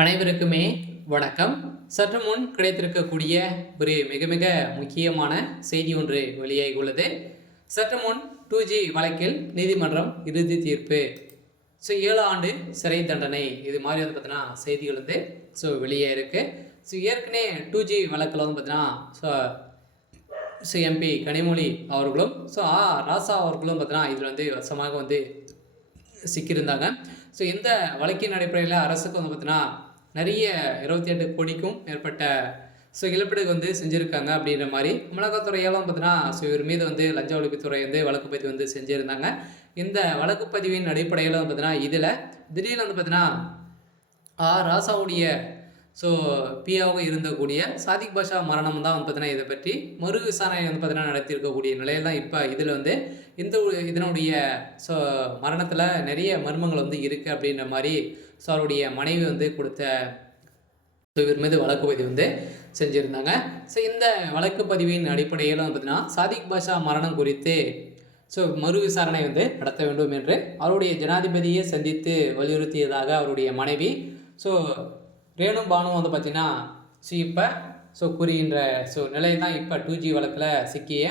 அனைவருக்குமே வணக்கம். சற்று முன் கிடைத்திருக்கக்கூடிய ஒரு மிக மிக முக்கியமான செய்தி ஒன்று வெளியாகி உள்ளது. சற்று முன் 2G வழக்கில் நீதிமன்றம் இறுதி தீர்ப்பு. 7 ஆண்டு சிறை தண்டனை இது மாதிரி பார்த்தீங்கன்னா செய்திகள் வெளியே இருக்கு. ஏற்கனவே 2G வழக்கில் பார்த்தீங்கன்னா எம்பி கனிமொழி அவர்களும் ராசா அவர்களும் பார்த்தீங்கன்னா இதில் வசமாக சிக்கியிருந்தாங்க. இந்த வழக்கின் அடிப்படையில் அரசுக்கு பார்த்தீங்கன்னா நிறைய 28 கோடிக்கும் மேற்பட்ட இழப்பீடு செஞ்சுருக்காங்க அப்படின்ற மாதிரி அமலாக்கத்துறையாலும் பார்த்தீங்கன்னா இவர் மீது லஞ்ச ஒழிப்புத்துறை வழக்கு பதிவு செஞ்சுருந்தாங்க. இந்த வழக்கு பதிவின் அடிப்படையில் பார்த்தீங்கன்னா இதில் திடீர்னு பார்த்தீங்கன்னா ராசாவுடைய பியாவாக இருந்தக்கூடிய சாதிக் பாஷா மரணம் தான் பார்த்தீங்கன்னா இதை பற்றி மறு விசாரணை பார்த்தீங்கன்னா நடத்தியிருக்கக்கூடிய நிலையில் தான் இப்போ இதில் இதனுடைய மரணத்தில் நிறைய மர்மங்கள் இருக்குது அப்படின்ற மாதிரி அவருடைய மனைவி கொடுத்த இவர் மீது வழக்கு பதிவு செஞ்சுருந்தாங்க. இந்த வழக்கு பதிவின் அடிப்படையில் பார்த்தீங்கன்னா சாதிக் பாஷா மரணம் குறித்து மறு விசாரணை நடத்த வேண்டும் என்று அவருடைய ஜனாதிபதியை சந்தித்து வலியுறுத்தியதாக அவருடைய மனைவி ரேணு பானு பார்த்திங்கன்னா இப்போ கூறுகின்ற நிலை தான் இப்போ 2G வழக்கில் சிக்கிய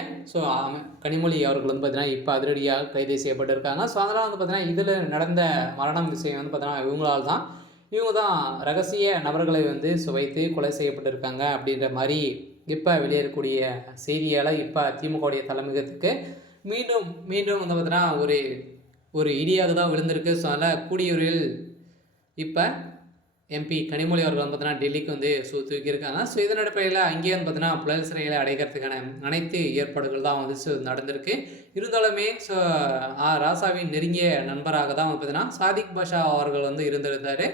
கனிமொழி அவர்கள் பார்த்திங்கன்னா இப்போ அதிரடியாக கைது செய்யப்பட்டிருக்காங்க. அதனால் பார்த்திங்கன்னா இதில் நடந்த மரணம் விஷயம் பார்த்திங்கன்னா இவங்க தான் ரகசிய நபர்களை வைத்து கொலை செய்யப்பட்டிருக்காங்க அப்படின்ற மாதிரி இப்போ வெளியேறக்கூடிய செய்தியால் இப்போ திமுகவுடைய தலைமையகத்துக்கு மீண்டும் பார்த்திங்கன்னா ஒரு இடியாக தான் விழுந்திருக்கு. அதனால் கூடியூரில் இப்போ எம்பி கனிமொழி அவர்கள் பார்த்தீங்கன்னா டெல்லிக்கு தூக்கியிருக்காங்க. இதன் அடிப்படையில் அங்கேயே பார்த்தீங்கன்னா புழல் சிறையில் அடைக்கிறதுக்கான அனைத்து ஏற்பாடுகள் தான் நடந்திருக்கு. இருந்தாலுமே ராசாவின் நெருங்கிய நண்பராக தான் பார்த்தீங்கன்னா சாதிக் பாஷா அவர்கள் இருந்திருந்தார்.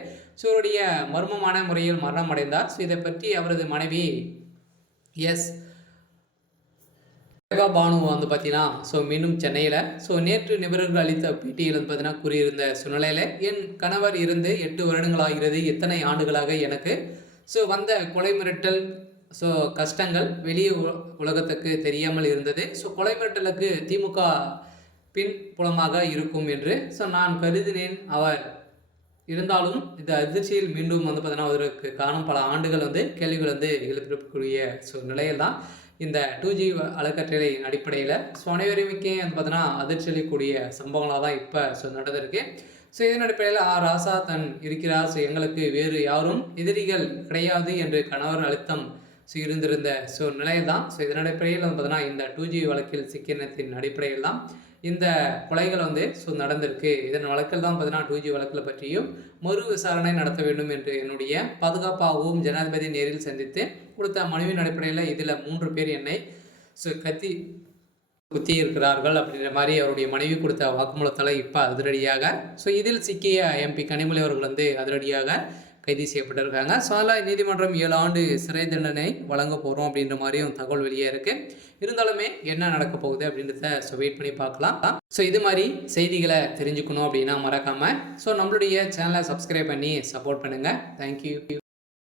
இவருடைய மர்மமான முறையில் மரணம் அடைந்தார். இதை பற்றி அவரது மனைவி பானு பார்த்தீங்கன்னா மீண்டும் சென்னையில் நேற்று நிபுணர்கள் அளித்த பேட்டியில் பார்த்தீங்கன்னா கூறியிருந்த சூழ்நிலையில் என் கணவர் இருந்து 8 வருடங்களாகிறது. எத்தனை ஆண்டுகளாக எனக்கு வந்த கொலை மிரட்டல் கஷ்டங்கள் வெளியே உலகத்துக்கு தெரியாமல் இருந்தது. கொலை மிரட்டலுக்கு திமுக பின்புலமாக இருக்கும் என்று நான் கருதினேன். அவர் இருந்தாலும் இந்த அதிர்ச்சியில் மீண்டும் பார்த்தீங்கன்னா அதற்கு காரணம் பல ஆண்டுகள் கேள்விகள் எழுப்பக்கூடிய நிலையில் தான் இந்த 2G அறக்கட்டளை அடிப்படையில் அனைவருமே பார்த்தீங்கன்னா அதிர்ச்சி அளிக்கக்கூடிய சம்பவங்களாக தான் இப்போ நடந்திருக்கு. இதன் அடிப்படையில் ராசா தன் இருக்கிறார், எங்களுக்கு வேறு யாரும் எதிரிகள் கிடையாது என்று கணவர் அழுத்தம் இருந்திருந்த நிலையில் தான் இதன் அடிப்படையில் பார்த்தீங்கன்னா இந்த 2G வழக்கில் சிக்கினத்தின் அடிப்படையில் தான் இந்த கொலைகள் நடந்திருக்கு. இதன் வழக்கில் தான் பார்த்தீங்கன்னா 2G வழக்கில் பற்றியும் மறு விசாரணை நடத்த வேண்டும் என்று என்னுடைய பாதுகாப்பாகவும் ஜனாதிபதி நேரில் சந்தித்து கொடுத்த மனுவின் அடிப்படையில் இதில் 3 பேர் என்னை குத்தி இருக்கிறார்கள் அப்படின்ற மாதிரி அவருடைய மனைவி கொடுத்த வாக்குமூலத்தால் இப்போ அதிரடியாக இதில் சிக்கிய எம்பி கனிமொழி அவர்கள் அதிரடியாக கைது செய்யப்பட்டிருக்காங்க. நீதிமன்றம் 7 ஆண்டு சிறை தண்டனை வழங்க போகிறோம் அப்படின்ற மாதிரியும் தகவல் வெளியே இருக்குது. இருந்தாலுமே என்ன நடக்க போகுது அப்படின்றத வெயிட் பண்ணி பார்க்கலாம். இது மாதிரி செய்திகளை தெரிஞ்சுக்கணும் அப்படின்னா மறக்காமல் நம்மளுடைய சேனலை சப்ஸ்கிரைப் பண்ணி சப்போர்ட் பண்ணுங்கள். தேங்க்யூ.